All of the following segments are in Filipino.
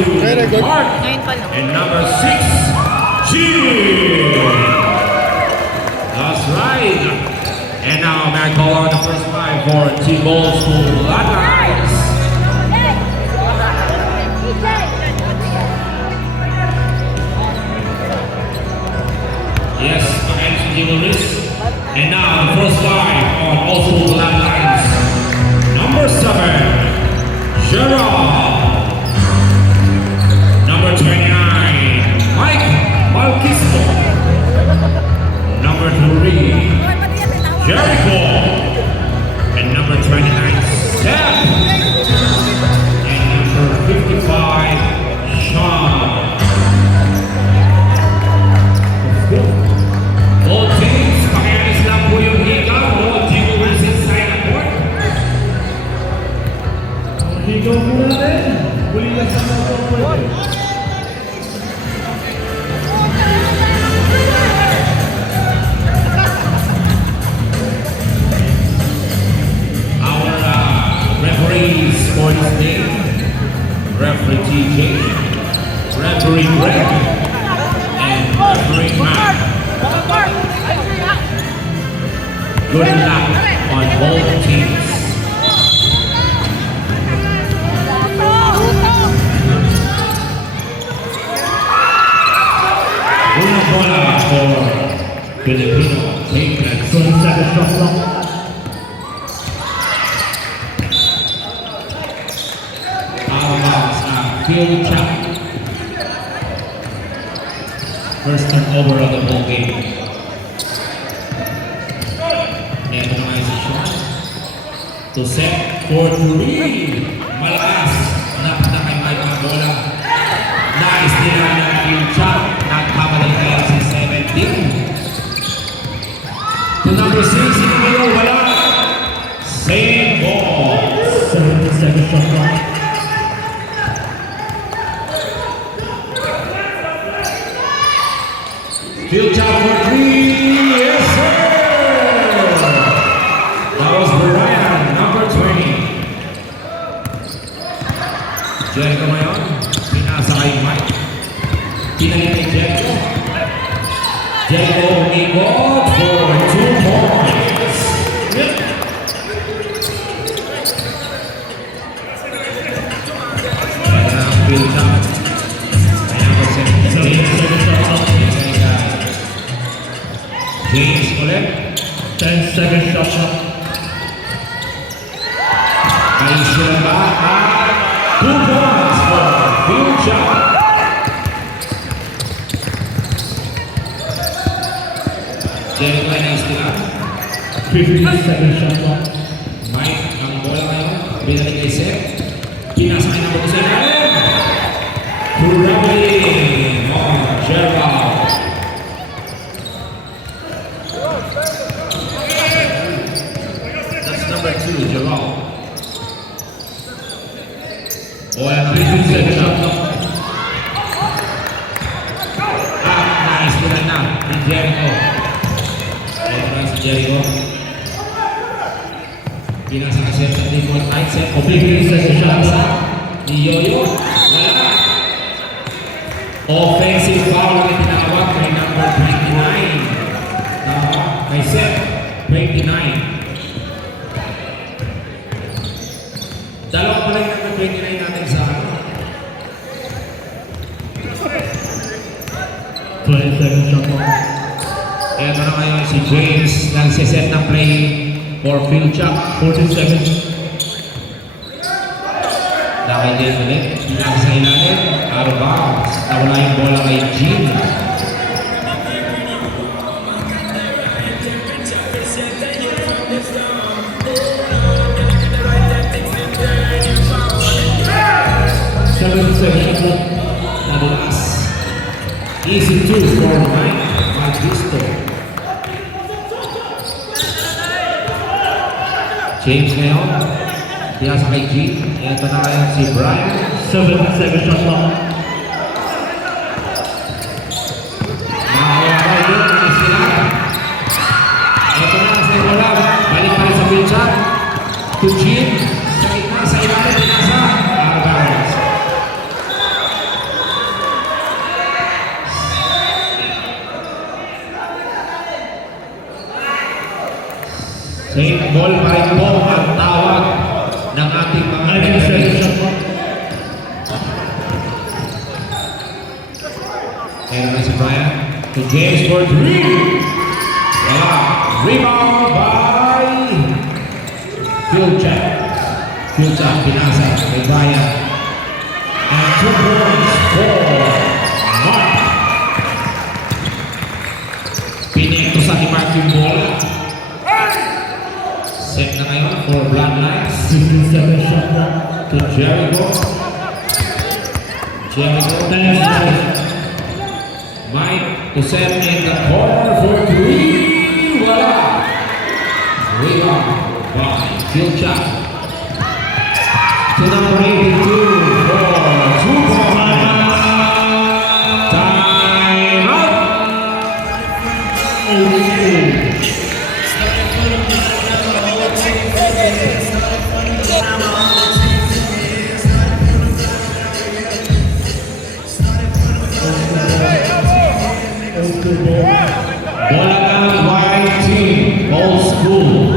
Very good. Mark. Ngayon pa lang. And number 6, Jim. That's right. And now may I call on the first five for Team Old School Bloodlines. Yes, again si Jim Lewis. And now the first five on Old School Bloodlines. Number 7, Gerald. Number 29, Mike Malquisto. Number 3, Jericho. And number 29, Seth. And number 55, Sean. All teams, pakialis lang po yung higaw. All team versus sign-up board. Higaw muna natin. Huli lang sa mga pwede. Our referees for this day, referee TJ, referee Greg, and referee Matt. Good luck on both teams. Una bola for Filipino Patriots. 27 shot clock. Phil Chap. First turnover of the ball game. And naman si Sean. To set for 3. Malakas. Napatakay Mike ang bola. Nice nila ng Phil Chap. Nagpapalay kaya si 17. To number 6, sinigilo, wala. Same ball. 77 shot clock. Phil Chap for 3. Yes, sir. That was Brian, number 20. Jericho ngayon. Pinasa kay Mike. Pinalit kay Jericho. Jericho umikot for 2 points. Kaya na Phil Chap. Kaya na 77 shot clock. James ulit. 10 seconds shot clock. Ay sila ba? At 2 points for Phil Chap. Jericho ay naistila. 50 seconds shot clock. Mike ang bola ngayon. Binalik kay Seth. Pinasa kay Nabuto sa ilalim. Kurami. Gerald. That's number 2, Gerald. Bola ng 50 seconds shot clock. Nice nila na ni Jericho. Ito na si Jericho. Pinasa ka Seth sa likod. Right set. 50 seconds shot clock. Ni Yoyo. Wala. Offensive foul ang itinawag kay number 29. Kay Seth. 29. Dalawa pala yung number 29 natin sa ano. 20 seconds shot clock. Ito na ngayon si James nagsiset ng play for Phil Chap. 40 seconds. Nakay James ulit. Pinaka sa ilalim. Out of bounds. Nawala yung bola kay Jean. Nadulas. Easy 2 for Mike Malquisto. James ngayon. Pinasa kay Jean. Ito na ngayon si Brian. 7 seconds shot clock. Makakawala kayo yun. Ang sila. Ito na sa bola. Balik pa rin sa pincha. To Jean. Sa gitna, sa ilalim. Pinasa. Out of bounds. to James for three. Wala. Rebound by Filchat. Filchat, pinasa kay Brian. And 2 points for Mark. Pinektosan ni Mark yung bola. Set na ngayon for Bloodlines. 67 shot clock. To Jericho. Jericho. Mike to set in the corner for three. Wala. Rebound by Filchat. To number 82 for 2 points. Time out. Bola ng white team, old school.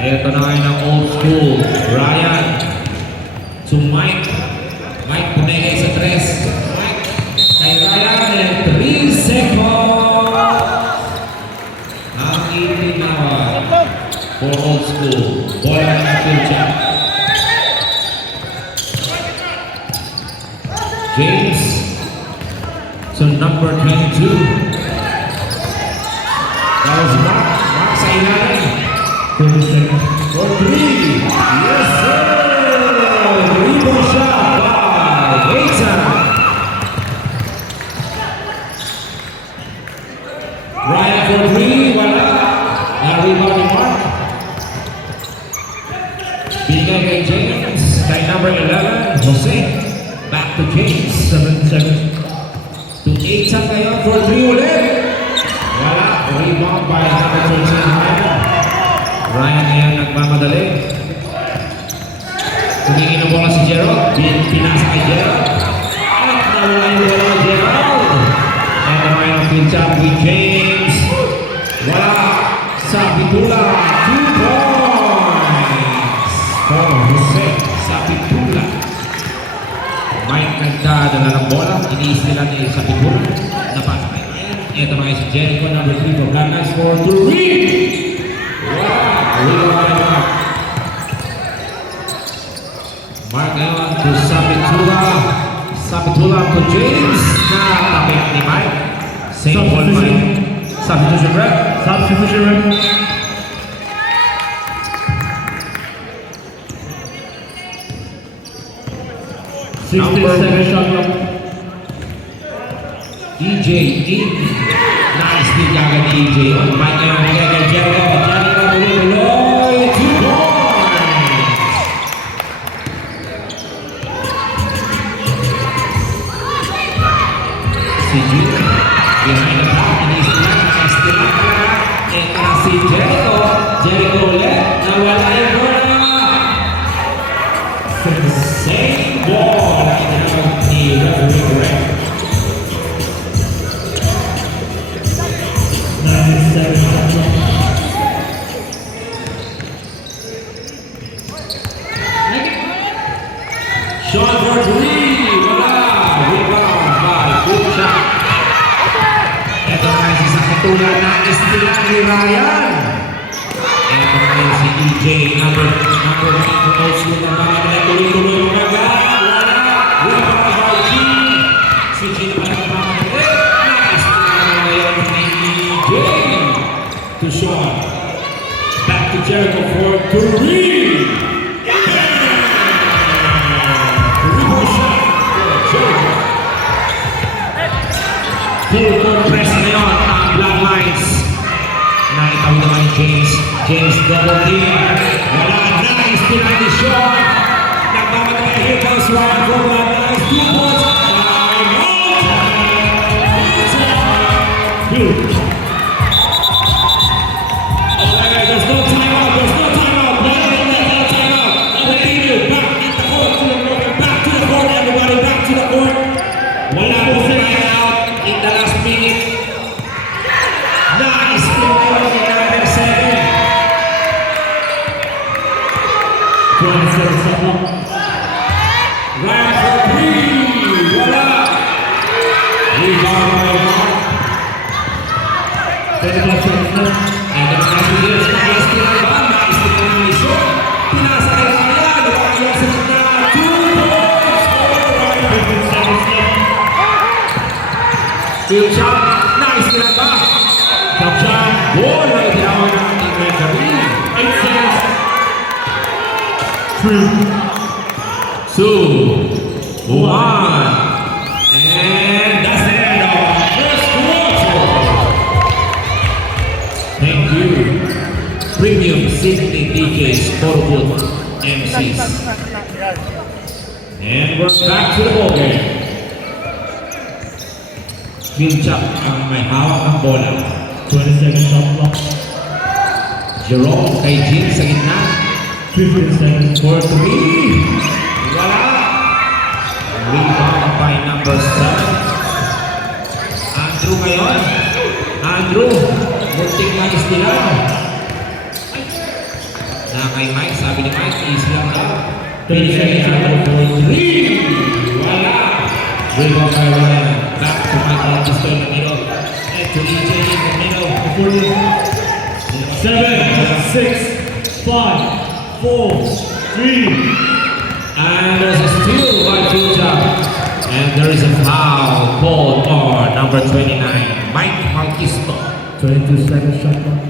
Ito na ngayon ang old school. Ryan to Mike. Mike pumegay sa 3. Mike kay Ryan and 3 seconds. Ang itinawa for old school. Bola ng Filchat. James to number 22. That was Mark. Mark sa ilalim. 30 seconds. For 3. Yes, sir. Rebound shot by Gaeta. Ryan for 3. Wala. Na-rebound ni Mark. Bigay kay James. Kay number 11, Jose. Back to James. 7 seconds. To 8 ngayon for 3 ulit. Wala. Rebound by number 13, Ryan. Ryan ngayon nagmamadali. Tumingin ang bola si Gerald. Pinasa kay Gerald. At nawala yung bola ni Gerald. And naman ang Filchat with James. Wala. Sa Pitula. 2 points. For Jose. Sa Pitula. Mike nagdadala ng bola. Iniis nila niya sa Pitula. Napasakay. Ito mga si Jericho, number 3 for Blacklights for 3. Wow! Mark ngayon to Sapitula. Sapitula to James. Nakatapik ni Mike. Same ball Mike. Substitution rep. Substitution rep. Number 67 shot clock. EJ, nice din kagad ni EJ. Mike ngayon bigay kay Jericho. Jericho tuloy-tuloy. 2 points. Si June, behind the back. Iniistilan talaga. Ito na si Jericho. Jericho ulit. Nawala yung bola. Same ball. Nakita ni referee correct. 97 shot clock. Shot for 3. Wala. Rebound by Filchat. Ito nga sa katulad na istilan ni Ryan. Ito nga si EJ, number 1 for old school na mga tuloy-tuloy mga wala. Rebound by G. Si G naman ang pamalit. Naistilan na ngayon ni EJ. To Sean. Back to Jericho for 3. Full court press ngayon ang Bloodlines. Naitawid naman ni James. James double team. Wala. Nice penalty shot. Nagmamadali. Here comes Ryan for Bloodlines. 2 points. Time out. Good. Okay, there's no timeout. There's no timeout. No timeout. Continue. Back in the court. Back to the court. Everybody back to the court. Wala po si Ryan out in the last minute. Nice play by number 7. 27 shot clock. Ryan for 3. Wala. Rebound by Mark. 35 seconds left. And the pass is nice to the ball. Nice to the mission. Pinasa kay Ryan. Ryan sa gitna. 2 points for Ryan. 15 seconds left. Field shot. Nice to the ball. Top shot. Ball na tinawag ng team referee. 8 seconds. 3, 2, 1. And that's the end of our first quarter. Thank you. Premium Sydney DJs Photo MCs. And we're back to the ball game. Field shot ang may hawak ng bola. 20 seconds shot clock. Jerome kay Jim sa gitna. 15 seconds. For 3. Wala. Rebound by number 7. Andrew ngayon. Andrew. Munting mais nila. Na kay Mike. Sabi ni Mike, easy lang lang. 30 seconds shot clock. For 3. Wala. Rebound by Ryan. Back to Michael Augusto in the middle. And to EJ in the middle. 7, 6, 5, 4, 3. And there's a steal by Filja. And there is a foul called on number 29, Mike Marquisto. 22 seconds shot clock.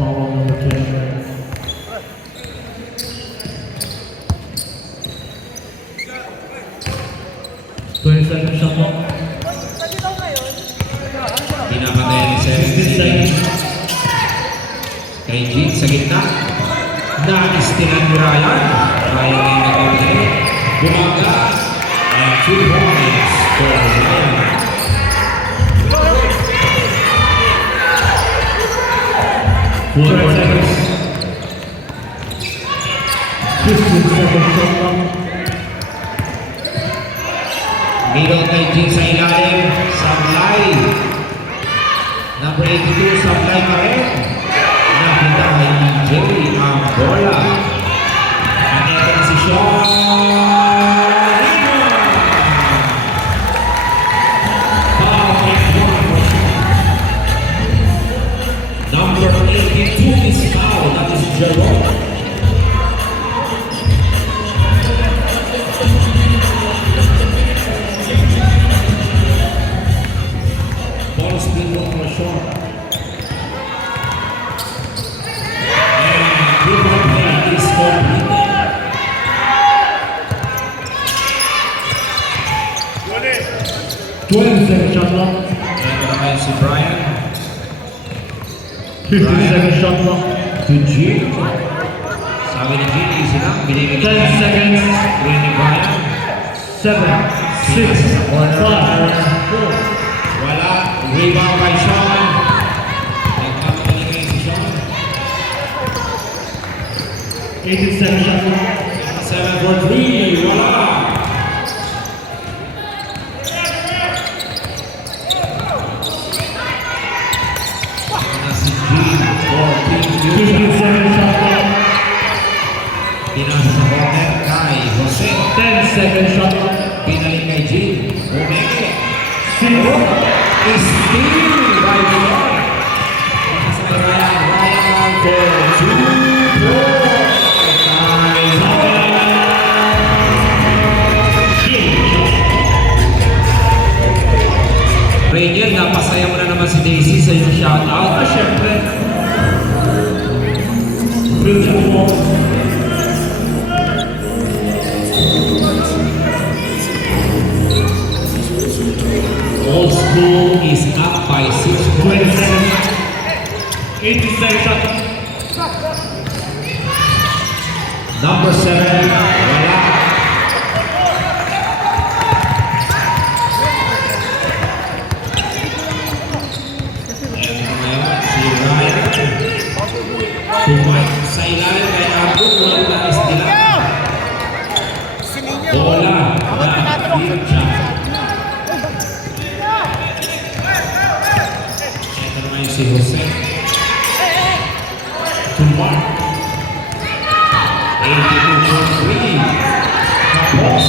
Foul on number 29. Second shot clock. Pinapatayan ni 15 seconds. Kay Jean sa gitna. Na-istilan ni Ryan. Ryan ay nag-outlet. Bumaga. And 2 points for Ryan. Four seconds. 15 seconds shot clock. Middle kay Jean sa ilalim. Sablay. Number 82, Sablay pa rin. Nakita kay EJ ang bola. At ito na si Sean. Foul and 1. Number 82 is foul. That is Jerome. Ball spin one for Sean. And rebound play is completed. 20 seconds shot clock. And naman si Brian 15 seconds shot clock. to Jean. Sabi ni Jean, easy lang. Binibig 10 seconds. Green ni Brian. 7, 6, 5, 4. Wala. Rebound by Sean. Nagpapali ngayon si Sean. 18 seconds shot clock. 7 for 3. Wala. Na si Jean for Team 15 seconds shot clock. Pinasa sa corner kay Jose. 10 seconds shot clock. Pinaling kay Jean. Bumeke. 6, Steal by Sean. Pinasa kay Ryan. Ryan for 2 points. Rainier, napasaya mo na naman si Daisy sa iyong shoutout. Siyempre. Filter mo. Old School is up by 6 20 points. seconds. 18 seconds shot clock. Number 7, wala. And ngayon, si Ryan. Sa ilalim kay Abdul, wala na istila. Bola na field shot. Ito naman si Jose. To Mark. 82 for 3. Tapos.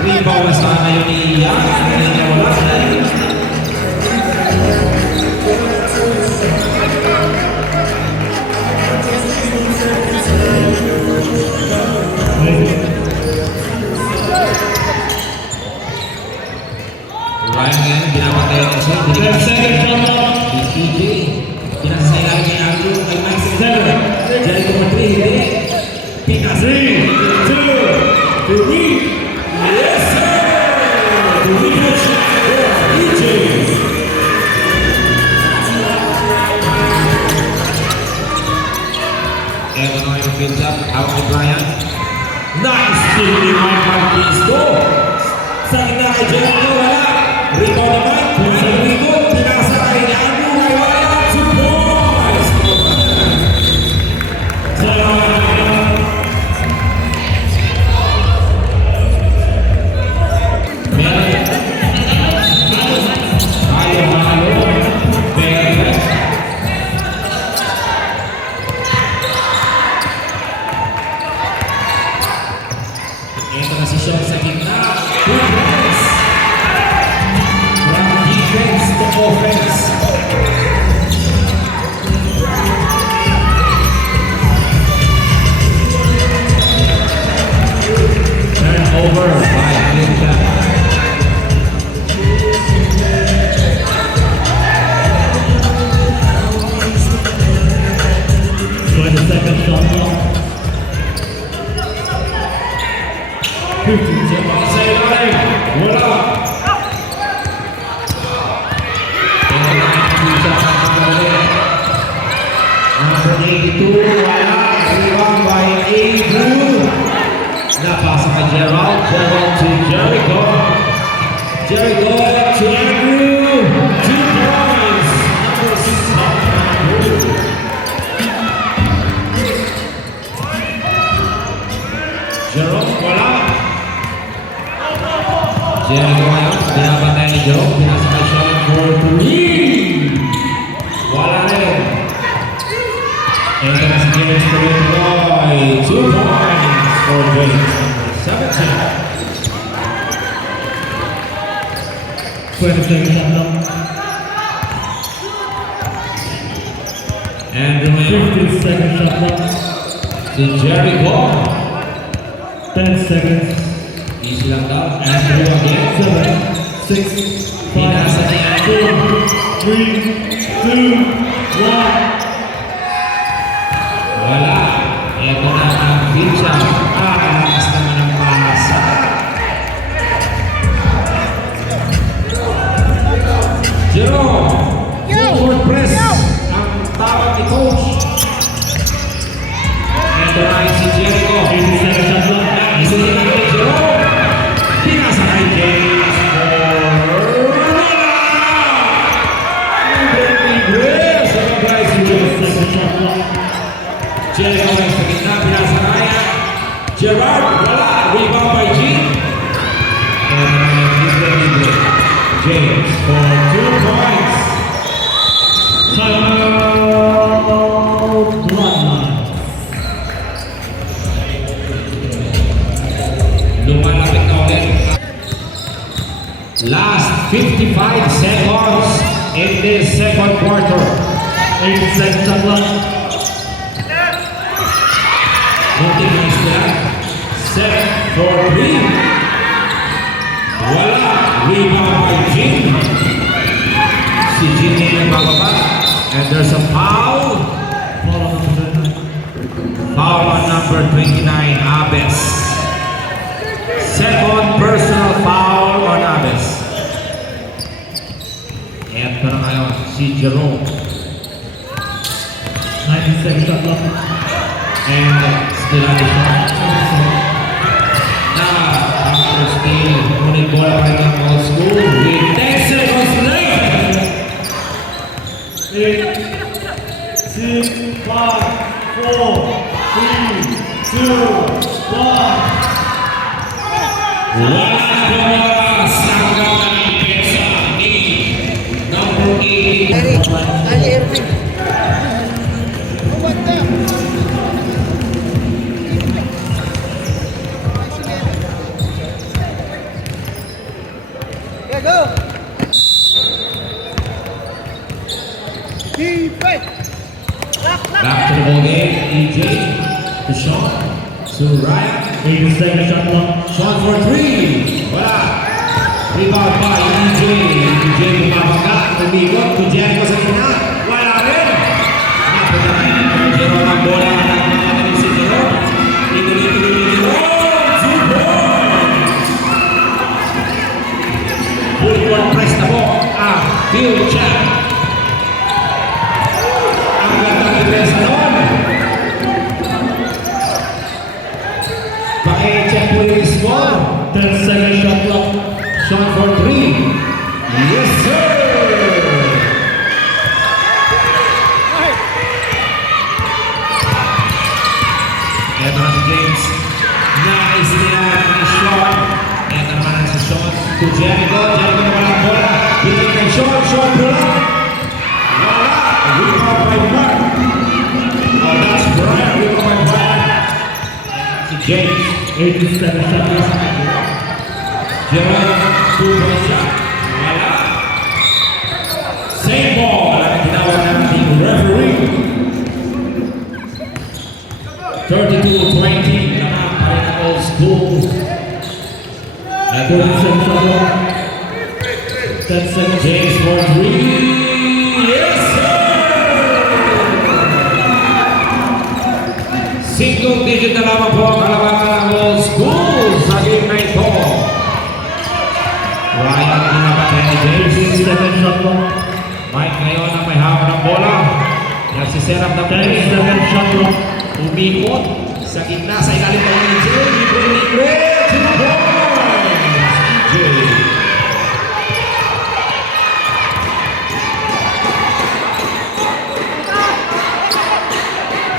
Rebound na sana yun ni Yang. Ang nawala. Ryan ngayon, binabatayan ko siya. Second shot clock. Di PJ. Pinasasayang ni Andrew kay Mike Seven. Jericho for 3, hindi. Pinas. 3, 2, 3. Yes, sir! The winner shot for PJ. Evan Ryan builds up, out to Brian. Nice steal ni Mike Marquisco. Sa gitna kay Jericho, wala. Rebound ni Mike, Mike Rebound, pinasa kay Andrew, kay wala. 2 points! Meron. Halo-halo. Perfect. Ito na si Sean sa gitna. 2 points. From defense to offense. Turnover by Linda. 20-second shot clock. 15 seconds. Sa ilalim. Wala. Number 82, wala. Rebound by Andrew. Napasa kay Gerald. Gerald to Jericho. Jericho to Andrew. 2 points. Number 6, Andrew. Jerome, wala. Jericho ngayon, binabantay ni Jerome. Pinasa kay Sean for 3. Wala rin. Ito na si James Tuloy. 2 points for James. 17. 20-second shot clock. Andrew ngayon, 15-second shot clock. si Jericho. 10 seconds. Easy lang daw. Andrew again. 7, 6, 5, Pinasa ni Andrew. 4, 3, 2, 1. Wala. Ito na ang pizza. Lakas naman ang pasa. Jerome. Forward press. Ang tawag ni coach. Ito na si Jericho. 80-second shot clock. Isa din ang kay Jerome. Pinasa kay James Second shot clock. Jericho ay sa gitna, pinasa kaya. Gerard, wala. Rebound by Jean. And James for 2 points. Foul line. Lumalapit na ulit. Last 55 seconds in this second quarter. 80-second shot clock. Munting na sila. Set for 3. Wala. Rebound by Jean. Si Jean na yung bababa. And there's a foul. Foul on number 9. Foul on number 29, Abes. Second personal foul on Abes. Ito na ngayon, si Jerome. 90-second shot clock. And still on the shot. After steal, ngunit bola pa rin ang old school. With 10 seconds left. 8, 6, 5, 4, 3, 2, 1. Wala na bumawas ang gawang depensa ni number 80. AJ to Sean. To Ryan. 8-second shot clock. Sean for three. Wala. Rebound by EJ. EJ bumabangga. Umikot. To Jericho sa gitna. Wala rin. Napunta na. Jerome ang bola. Nagmamagaling si Jerome. Ituloy-tuloy ni Jerome. Super! Full court press na po. Phil Chan. Ang gandang depensa noon. Paki-check po yung score. 10-second shot clock. Shot for three. Yes, sir! Ito na si James. Nice nila ni Sean. Ito naman na si Sean. To Jericho. Jericho na walang bola. Bitin kay Sean. Sean bola. Wala. Rebound by Mark. Oh, that's Brian. Rebound by Brian. Si James. 87 shot clock. Jerome, two-point shot. Wala. Same ball. Ang tinawag ng ating referee. 32-20. Naman pa rin ang old school. 37 shot clock. 10 seconds. James for three. Yes, sir! Single digit na lamang po ang kalabangan ng old school sa game na ito. Ryan pinapatay ni James. 7 shot clock. Mike ngayon ang may hawak ng bola. Nagsiserap ng play. 10 shot clock. Umikot sa gitna sa ilalim ng EJ. Libre-libre. 2 points.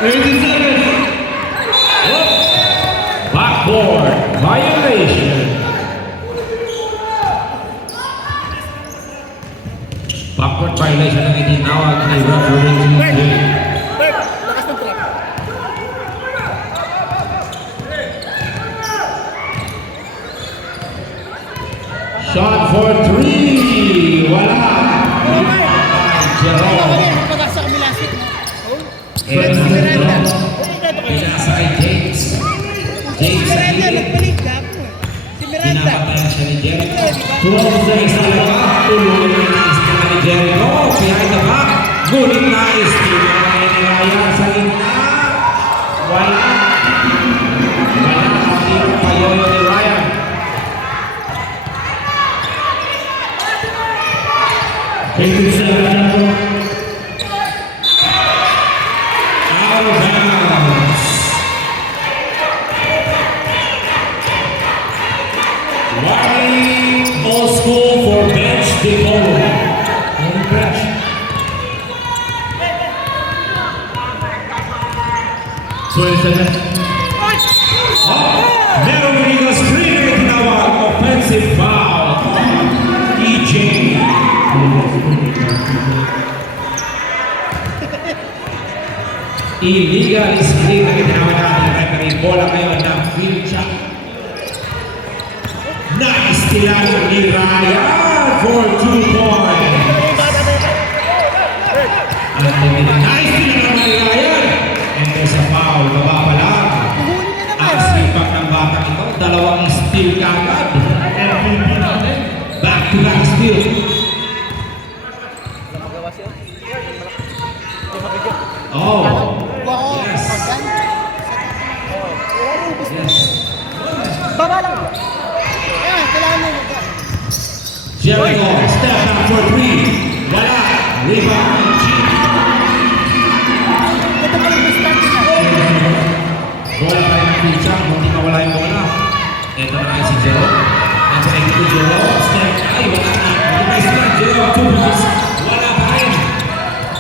EJ. Backboard violation. Backboard violation ang itinawag ni referee EJ. Shot for three. Wala. Jerome. Pagkasa kami last week, no? Pinasa kay James. James sa Miranda, gilid. nagpalig gapo. Si Miranda. Pinapatayan siya ni Jericho. 12 seconds Sa labas, tuloy na na-steal ni Jericho. Behind the back. Ngunit na-steal na ni Ryan sa gitna. Wala. Wala ang tiro pa yoyo ni Ryan. Out of bounds. Warning, old school for bench decorum. On bench. Meron Rodriguez screen na tinawag offensive foul. EJ. Illegal screen na tinawag natin referee. Bola ngayon ng Phil Chan. Nice tilang ni Ryan for 2 points. Nice tilang ni Ryan. And there's a foul. Baba pa lang. Ang sipak ng batang ito. Dalawang steal kagad. MVP natin. Back-to-back steal. Oh. Yes. Yes. Baba lang. Ayan, kailangan mo yung Jericho, step back for three. Wala. Rebound ng G. ito pa lang yung start na. Bola pa rin ang Pichang. Hindi mawala yung bola. Ito na kayo si Jerome. Ito na ito Jerome. Step. Ay, wala na. Ito na ito Jerome. 2 points. Wala pa rin.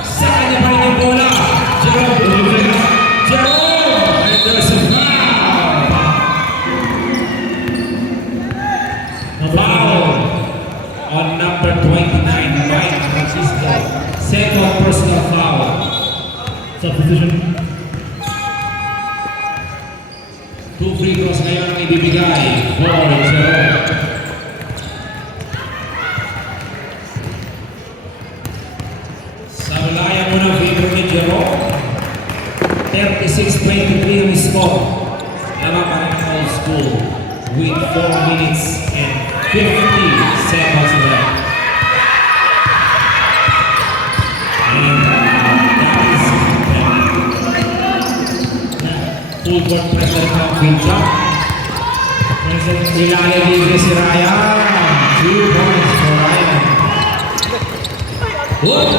Sa kanya pa rin yung bola. Jerome. Jerome. And there's a foul. Foul on number 29, Mike Francisco. Second personal foul. Substitution. 2 free throws ngayon ang ibibigay for Jerome. Sa wilayah mo ng free throw ni Jerome, 30 36-23 ang score. Laban pa rin ang Old School with 4 minutes and 50 seconds left. And that is full court pressure from Pinchak. Ilalim libre si Ryan. 2 points for Ryan. Whoop!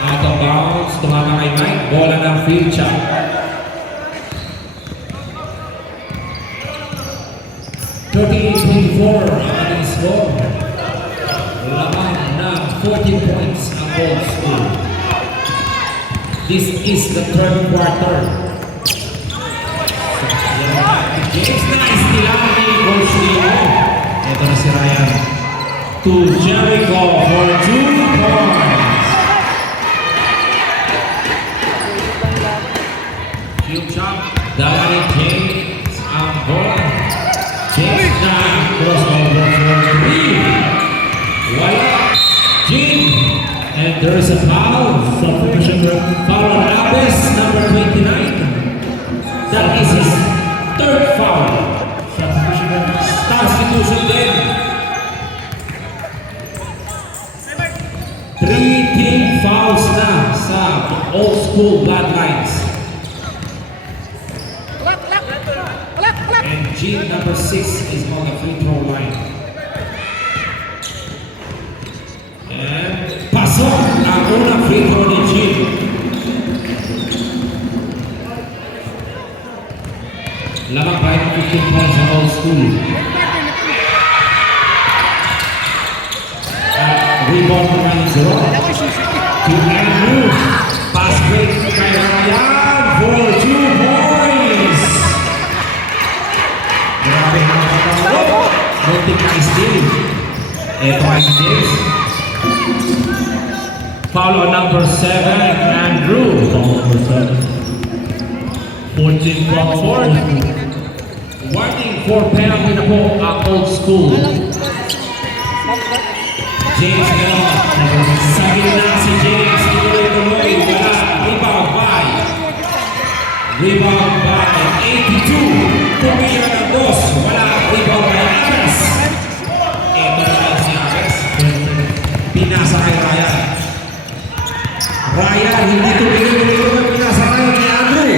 Out of bounds, tumama kay Mike. Bola ng Pinchak. 38-24 ang ating score. Laban ng 14 points ang Old School. This is the third quarter. James, nice nilang ni Coach Leo. Ito na si Ryan. To Jericho for 2 points. Field shot. Dala ni James ang bola. James na crossover for 3. Wala. James. And there is a foul. Substitution foul on Lopez, number 29. That is his third foul. Substitution din. 3 team fouls na sa Old School Bloodlines. And Gene, number 6, is on the free throw line. And pasok ang unang free throw ni Gene. Lamang pa rin 15 points sa Old School. Rebound naman ni Zero. To Andrew. Pass break kay Ryan for 2 points. Grabe ang kapatalo. Muntik na steal. Ito ay James. Foul on number 7, Andrew. Foul number 7. 14 from 4. Warning for penalty na po ang Old School. James Melo. Sabi na si James. Tuloy-tuloy. Wala. Rebound by 82. Tumira ng boss. Wala. Rebound by Aves. Ito na si Aves. Pinasa kay Ryan. Ryan, hindi tumira-tuloy na pinasa kayo kay Andrew.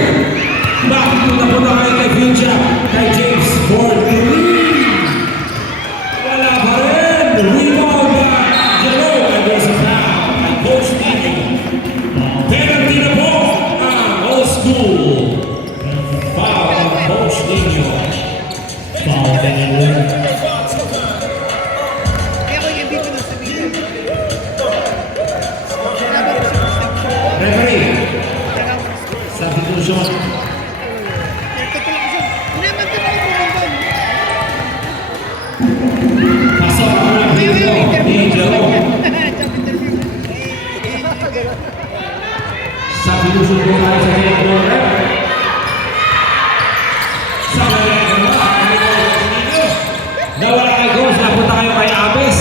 Bakit punta-punta kayo kay Pinchak? Kay James for 3. Wala pa rin. Rebound by Jerome. And there's a foul by Coach Nino. Penalty na po ang Old School. Foul of Coach Nino. Foul na Nino. Referee. Substitution. Pasok ang unang free throw ni Jerome. Substitution po tayo sa head corner. Sa mga nawala kay Gomes, napunta kayo kay Aves.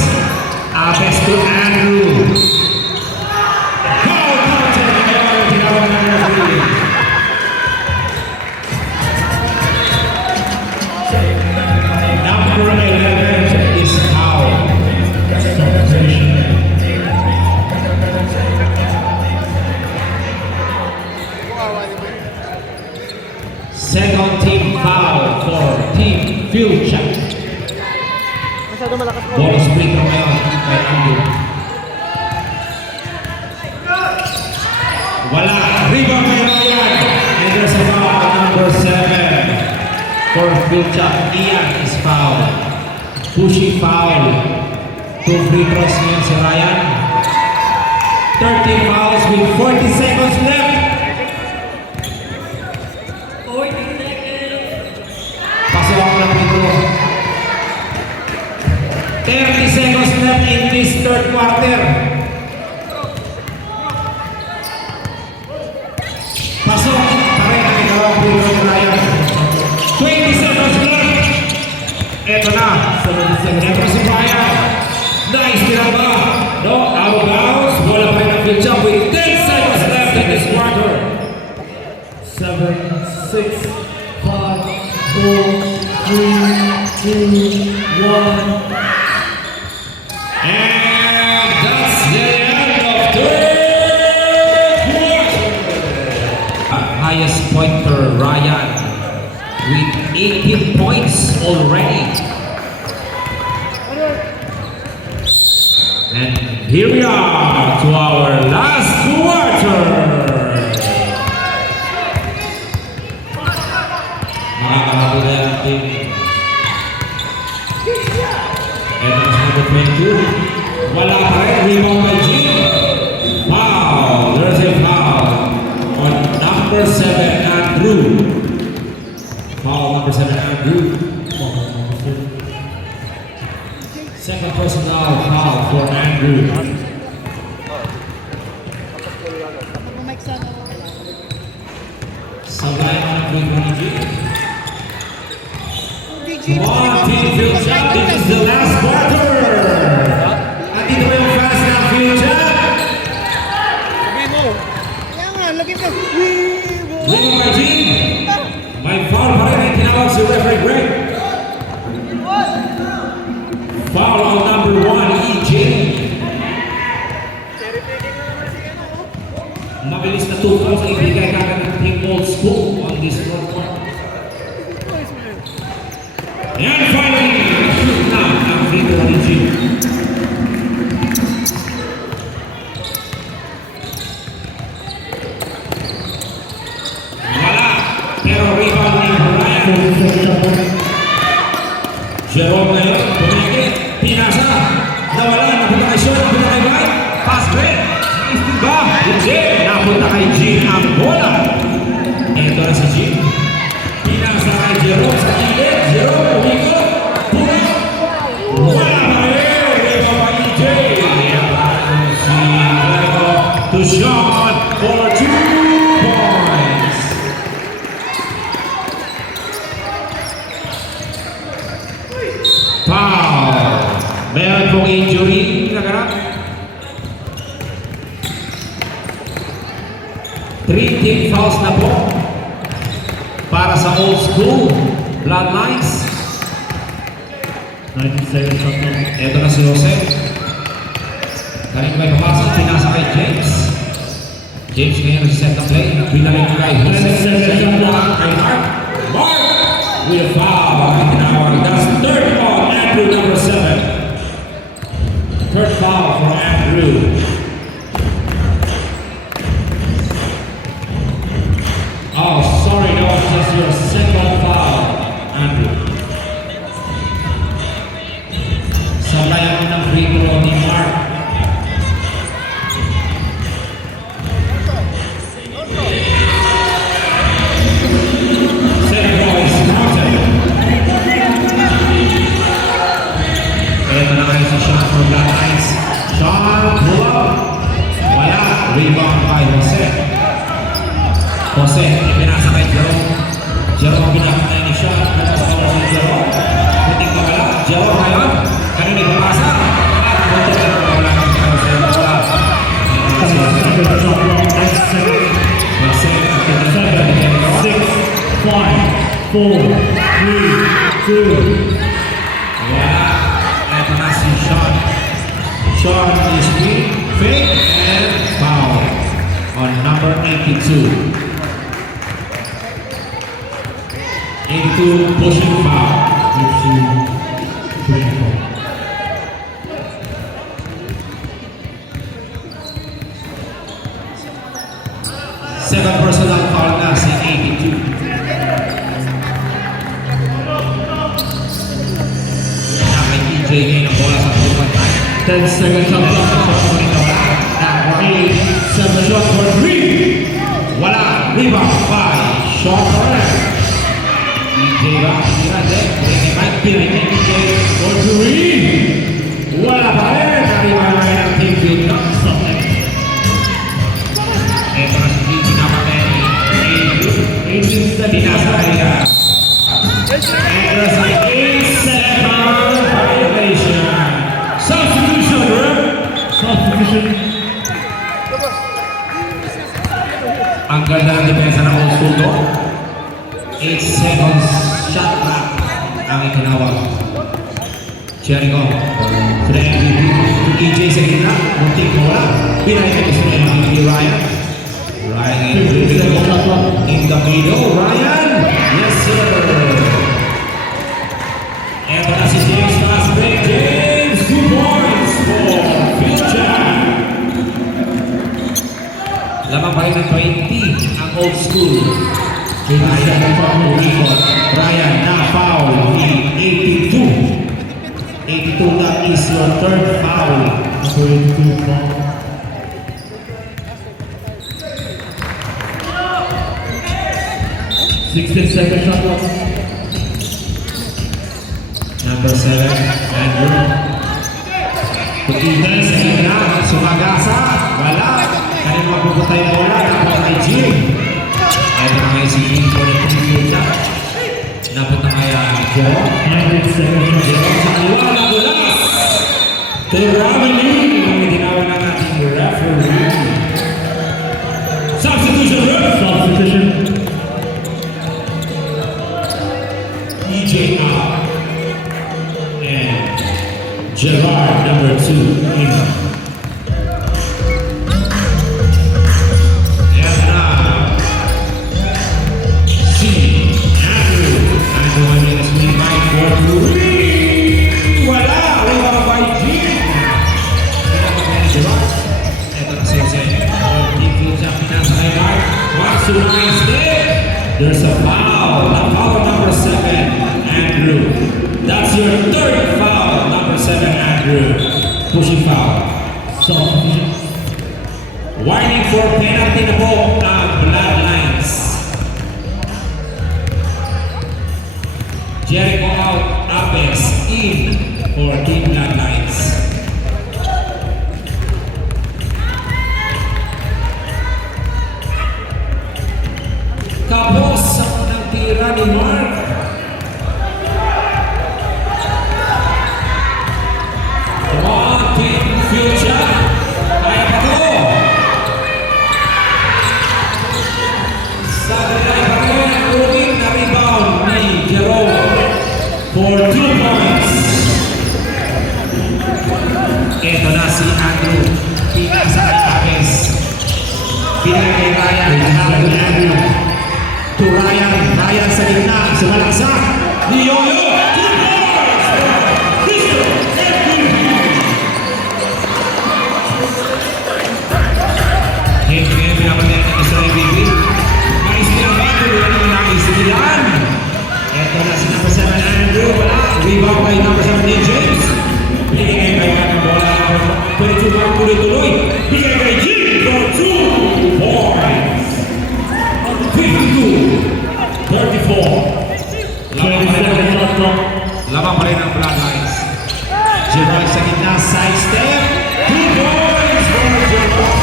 Aves to Andrew. Foul counted. Kaya tinawag ng referee. Number 11 is foul. Second team foul for Team Future. Masyado malakas mo. Bonus free throw ngayon kay Andrew. Wala. Rebound kay Ryan. And there's a foul on number 7 for Future. Ian is foul. Pushing foul. 2 free throws ngayon si Ryan. 13 fouls with 40 seconds left. Pasok ako ng free throw. 30 seconds left in this third quarter. Pasok. Pareha ang dalawang free throw ni Ryan. 20 seconds left. Eto na. Ito si Ryan. Nice tiraba. No, out of bounds. Bola pa rin ang field jump with 10 seconds left in this quarter. 7 6, 5, 4, 3, 2, 1. And that's the end of third quarter. Highest pointer Ryan with 18 points already. And here we are to our last quarter. Makakahabol na yung team. Ito na sa number 22. Wala pa rin. Rebound by G. Foul. There's a foul on number 7, Andrew. Foul number 7, Andrew. Second personal foul for Andrew. Sabay ng free throw ni G. Come on, team field shot. This is the last quarter. At dito ba yung fast na field shot? Kaya nga, lagi mo. Rebound by G. May foul pa rin ang tinawag si referee Greg. Foul on number 1, EJ. Mabilis na 2 fouls ang ibigay kagad ng Team Old School on this front court. And finally, shoot na ang free throw ni G. Wala, pero rebound ni Brian. Jerome ngayon, pumigit, pinasa, nawala, napunta kay Sean, napunta kay Mike, pass break, naistin ba? Hindi, napunta kay Jean ang bola. Ito na si Jean, pinasa kay Jerome sa gilid, Jerome, pumikot, puno, wala pa rin, rebound pa EJ. Yaman si Lego to Sean for 2 points. Foul. Meron pong injury naganap. 3 team fouls na po para sa Old School Bloodlines. 19 seconds on clock. Ito na si Jose. Kanina may papasok, pinasa kay James. James ngayon sa set na play. Pinalik kay Jose. Kay Mark. Mark with a foul. Ang tinawag. That's the third foul. Andrew number 7. Third foul for Andrew. Oh, sorry, that was just your second foul, Andrew. Sabayan mo ng free throw ni Mark. Second ball is counted. Ito na kayo sa shot from that ice. Sean, pull up. Wala. Rebound by Jose. Jose, ipinasa kay Jerome. Jerome pinakatay ni Sean. Tapos ako si Jerome. Puting na wala. Jerome ngayon. Kanina ipapasa. At punto na wala ng Jose. Wala. Jose, ang pinakatay ni Jerome. 6, 5, 4, 3, 2. Wala. Ito na si Sean. Sean is free, fake, and foul on number 82. 82 pushing foul. 24. Second personal foul na si 82. Kay EJ ngayon ang bola sa 2.9. 10 seconds on clock. Seven shot for 3. Wala. Rebound by Sean Correct. EJ ba? Pinay kay EJ for 3. Wala pa rin. Nariwala kayo ng team field. Ito na si EJ napatay ni Pinasa kaya. Ito si 8-second violation. Substitution, bro. Substitution. Ang ganda ng depensa ng Old School to. 8 seconds shot clock ang itinawag. Jericho to the MVP to EJ sa gitna. Muntik mawala. Pinahit gusto na yung MVP Ryan. Ryan in the middle. Ryan! Yes sir! Eto na si James Cosplay. James, 2 points for Future. Lamang pa rin ng 20 ang old school. Ryan na foul. 82. 82, that is your third foul. 22 foul. Second shot clock. Number 7, Andrew. To Ethan sa gitna, sumagasa. Wala. Kanina mapupunta yung bola. Tapos kay Jim. Ito na ngayon si Jim for the two shot. Napunta kaya Joe. Joe sa kaliwa na bulas. Teramini. Ang itinawag na natin referee. Substitution ref. Substitution. EJ out. And Gerard, number 2, in. Yes, Andrew. Andrew on the screen by 4-3. Wala! Wala by Jim. Gerard. Ito na siya siya. Team field siya. Pinasa kay Mark. Wants to line step. There's a foul. The foul number 7, Andrew. That's your third foul, number 7, Andrew. Pushing foul. Substitution. Warning for penalty na po ang Bloodlines. Jericho out, Apex in for Team Bloodlines. Kapos sa unang tira ni Mark. Come on, Team Future. Kaya pa to. Sa kanila pa rin ang ruling na rebound ni Jerome for 2 points. Ito na si Andrew. Pinasa kay Apex. Pinagay kay Ryan. Hapon ni Andrew. To Ryan. Ryan sa gitna. Sumalaksak. Ni Yoyo. 2 points. Crystal MVP. Ngayon pinapagyan ng Crystal MVP. Mais pinapagyan. Wala naman nakisigilan. Ito na si number 7 Andrew. Wala. Rebound kay number 7 ni James. Binigay kay ng bola. 22 pa tuloy-tuloy. Binigay kay Jim for 2 points. 52-34. Lamang pa rin ang Bloodlines. Gerard sa gitna, side step. 2 points for Gerard.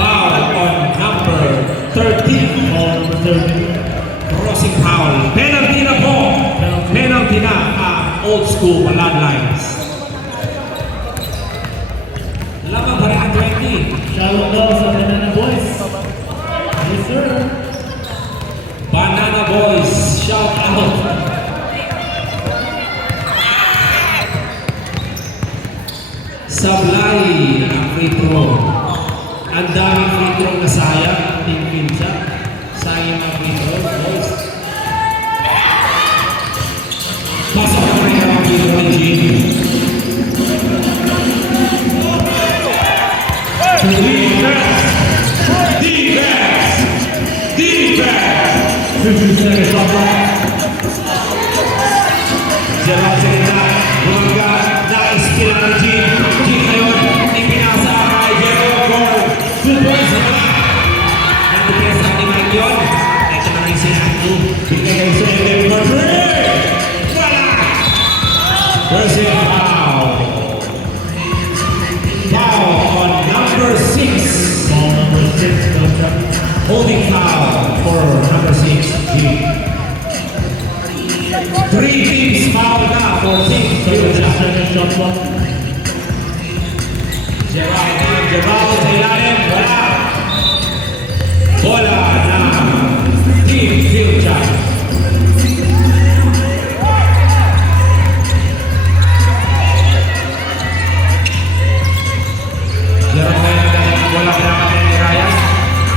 Foul on number 13. Crossing foul. Penalty na po. Penalty na ang old school Bloodlines. Lamang pa rin ang 20. Shallow ball sa Banana Boys. Yes, sir. Banana Boys, shout out. Sablay ang free throw. Ang daming free throw na sayang. Team Pinsa. Sayang ang free throw. Boys. Pasok na rin ang free throw ni Jim. Defense! 50 seconds shot clock. Gerard sa gitna. Bumangga. Na-skill ang Jim. Jim ngayon. Ipinasa kay Gerard Gord. 2 points na ba? Nagpipesa ni Mike yun. Ito na rin si Andrew. Bigay kayo sa LM Madrid. Wala! First hit foul. Foul on number 6. Ball number 6. Holding foul for number 6, Jim. 3 teams foul na for Team Future. Second shot clock. Gerard sa ilalim, wala. Bola ng Team Future. Jerome ngayon ang bola pinakatay ni Ryan.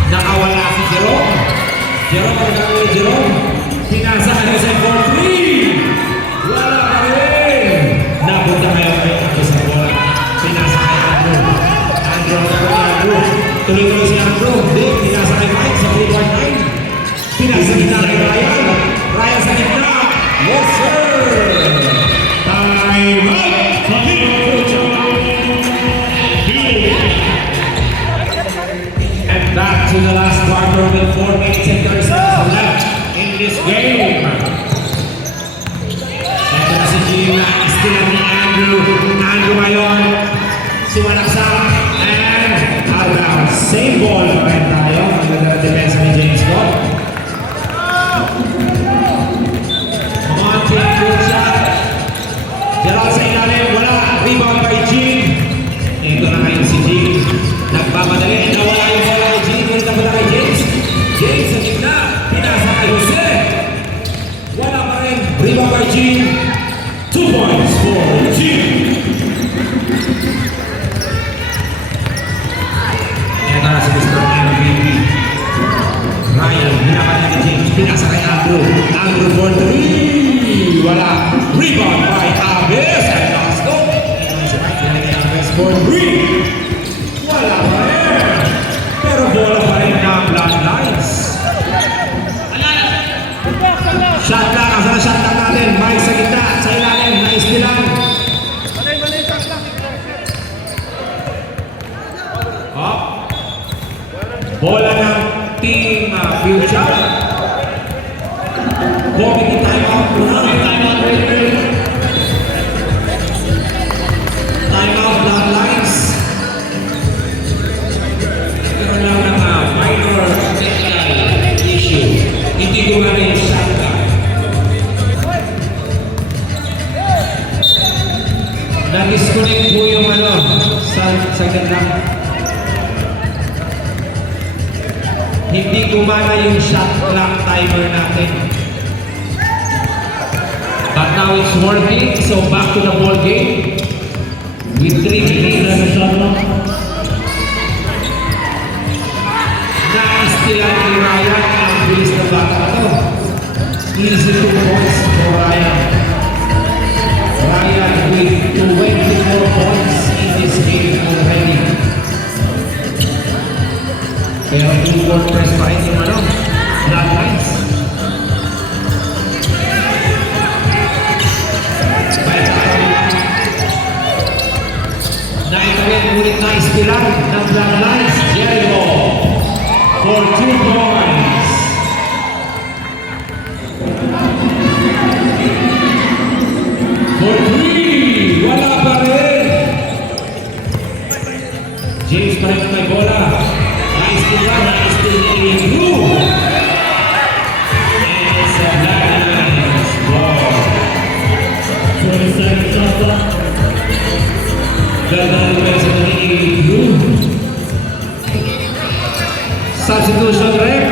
Nakawala si Jerome. Jerome ang gagawin ni Jerome. Pinasa ka sa 4-3. Wala ka rin. Napunta kayo kayo sa bola. Pinasa kay Andrew. Andrew. Tuloy-tuloy si Andrew. Hindi. Pinasa kay Mike sa 3.9. Pinasa kita kay Ryan. Ryan sa gitna. Yes, sir. Time out. And back to the last quarter with 4 minutes and 30 seconds left in this game. Ito na si Gina, istilan ni Andrew. Andrew ngayon, sumalaksak, and out of same ball pa rin tayo. Maganda depensa ni James Scott. Monty, good shot. Gerald sa ilalim, wala. Rebound by Jean. Ito na ngayon si Jean. Nagpapadali, nawala yung bola kay Jean. Ulit na bola kay James. James sa gitna, pinasa kay Jose. Wala pa rin. Rebound by Jean. 2 points for Jean. Ito na si Mr. MVP. Ryan, hinapad ni James. Pinasa kay Andrew. Andrew for 3. Wala. Rebound by Aves. And last go. Ito na si Mike. Pinali kay Aves for 3. Wala pa rin. Pero bola pa rin ng Bloodlines. Shot lang. Asa na shot lang natin? Mike sa gitna. Sa ilalim. Naistilan. Bola ng Team Future. Committee timeout. Timeout Bloodlines. Nagkaroon lang ng minor technical issue. Hindi ko nga rin shot lang. Na-disconnect po yung sa ganda. Hindi gumana yung shot clock timer natin. But now it's working, so back to the ball game. With 3 minutes na shot clock. Naistilan ni Ryan ang bilis na bata na to. Easy 2 points for Ryan. Ryan with 24 points in this game already. Pero 2-4 press pa rin yung Bloodlines. Naitawin ulit na istilan ng Bloodlines. Jericho for 2 points. For 3. Wala pa rin. James pa rin may bola. Nice to Andrew. And it's a Bloodlines ball. 20 seconds shot clock. Ganda ng defensa ng Andrew. Substitution rep.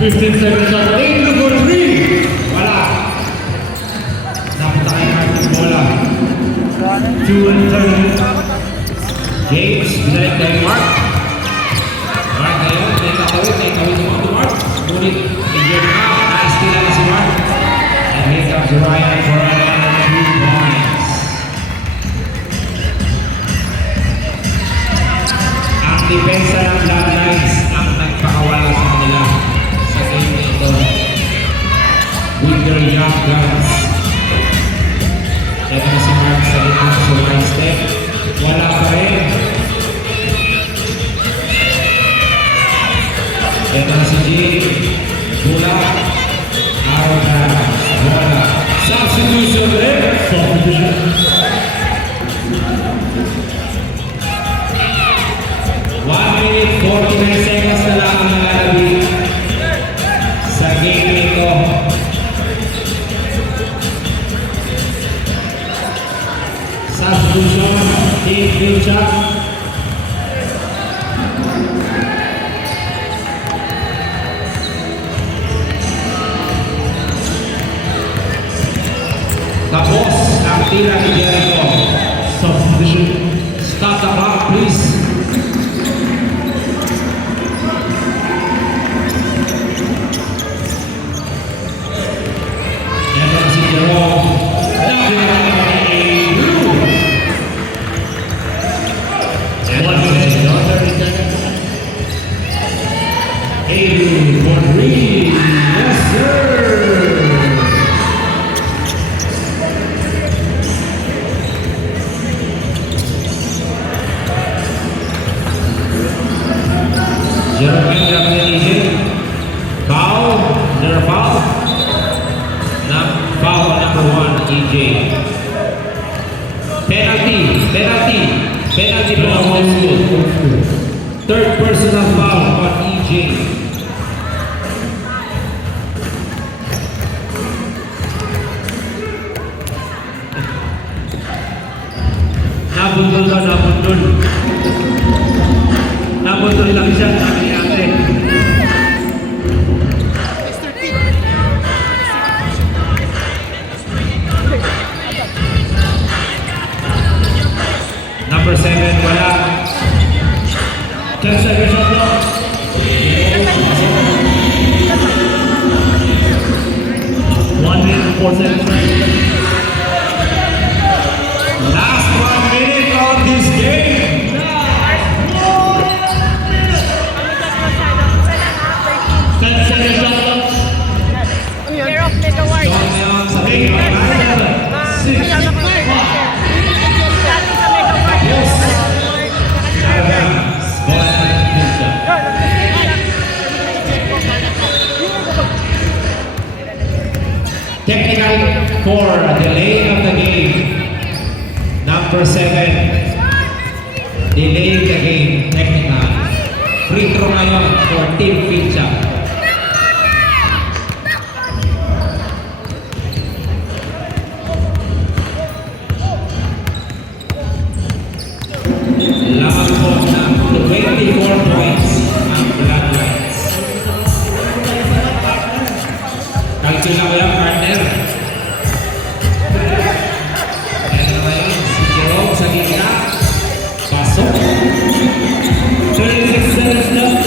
15 seconds shot clock. Andrew for 3. Wala. Napunta kayo ng bola. 2 and 30. James, binalik kay Mark. Mark ngayon, may kakawin yung mga Mark. Ngunit, injured na, na-steal na si Mark. And here comes Ryan for another 2 points. Ang depensa ng Bloodlines ang nagpakawala sa kanila sa game nito. With their young guns. Ito na si Mark sa gitna sa one step. Wala pa rin. Ito na si Jay. Bola. Araw na. Bola. Substitution rin. Substitution. 1 minute 49 seconds na lang ang nalalabi sa game nito. Substitution. Team Future. Jerome Gabriel. Foul. There foul. Foul number 1, EJ. Penalty for old school. Third personal foul on EJ. Nabundol lang siya, sabi ni ate. Mr. T. Number 7, wala. 10 seconds shot clock. 1 minute and 4 seconds. Last 1 minute of this game. Care of Mega Ward. Sa game, six. Dati sa Mega Ward. Yes. Technical for delay of the game. Number 7. Delaying the game. Technical. Free throw ngayon for Team Pincha. Lamang po ng 24 points ang Bloodlines. Kalkula ko yung partner. Kaya naman si Jerome sa gitna. Pasok. 36 seconds left.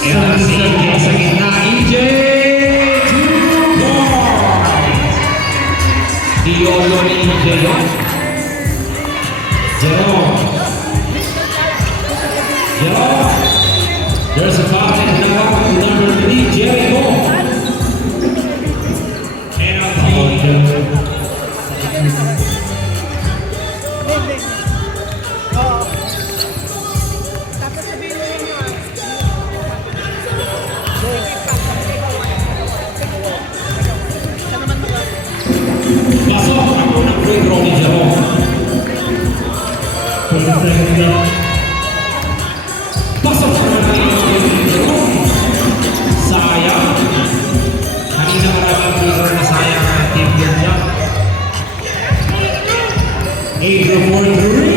Kaya na si EJ sa gitna. EJ! 2 points! Diolo ni EJ yun. Jerome. There's a foul in number 3, Jericho. Penalty. Tapos sabihin mo yun yun. Pasok ang unang free throw ni Jerome. 20 seconds left. Pasok ang unang free throw ni Jerome. Sayang. Kanina maraming free throw na sayang ang team niya. Adrian for 3.